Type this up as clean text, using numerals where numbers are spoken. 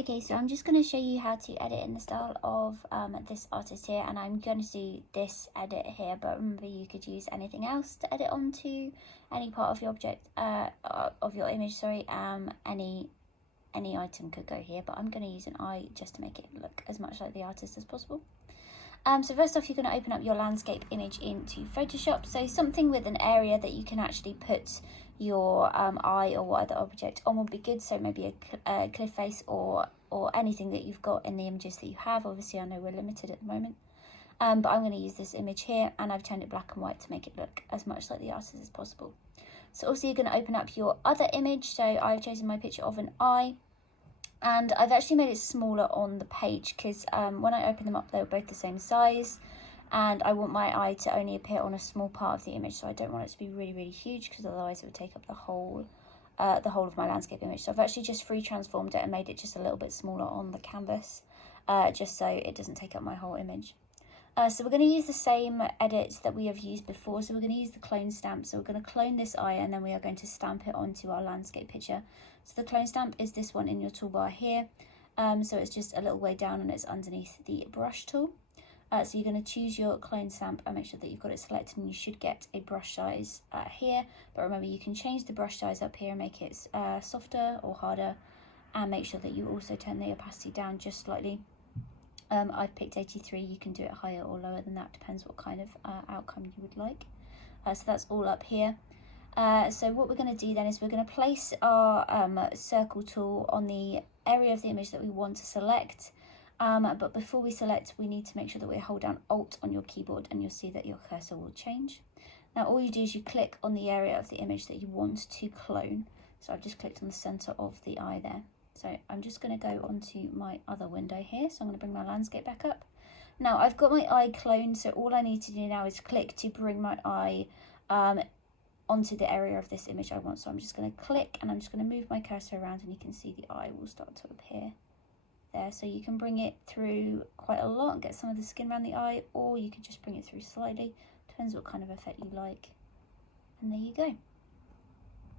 Okay, so I'm just going to show you how to edit in the style of this artist here, and I'm going to do this edit here, but remember you could use anything else to edit onto any part of your object, of your image, sorry. Any item could go here, but I'm going to use an eye just to make it look as much like the artist as possible. So first off, you're going to open up your landscape image into Photoshop. So something with an area that you can actually put your eye or what other object on would be good. So maybe a cliff face or anything that you've got in the images that you have. Obviously, I know we're limited at the moment. But I'm going to use this image here, and I've turned it black and white to make it look as much like the artist as possible. So also you're going to open up your other image. So I've chosen my picture of an eye. And I've actually made it smaller on the page because when I open them up, they were both the same size. And I want my eye to only appear on a small part of the image. So I don't want it to be really, really huge because otherwise it would take up the whole of my landscape image. So I've actually just free transformed it and made it just a little bit smaller on the canvas, just so it doesn't take up my whole image. So we're going to use the same edits that we have used before. So we're going to use the clone stamp. So we're going to clone this eye and then we are going to stamp it onto our landscape picture. So the clone stamp is this one in your toolbar here. So it's just a little way down and it's underneath the brush tool. So you're going to choose your clone stamp and make sure that you've got it selected, and you should get a brush size here. But remember, you can change the brush size up here and make it softer or harder, and make sure that you also turn the opacity down just slightly. I've picked 83, you can do it higher or lower than that, depends what kind of outcome you would like. So that's all up here. So what we're going to do then is we're going to place our circle tool on the area of the image that we want to select. But before we select, we need to make sure that we hold down Alt on your keyboard, and you'll see that your cursor will change. Now all you do is you click on the area of the image that you want to clone. So I've just clicked on the center of the eye there. So I'm just going to go onto my other window here. So I'm going to bring my landscape back up. Now I've got my eye cloned, so all I need to do now is click to bring my eye onto the area of this image I want. So I'm just going to click and I'm just going to move my cursor around, and you can see the eye will start to appear there. So you can bring it through quite a lot and get some of the skin around the eye, or you can just bring it through slightly. Depends what kind of effect you like. And there you go.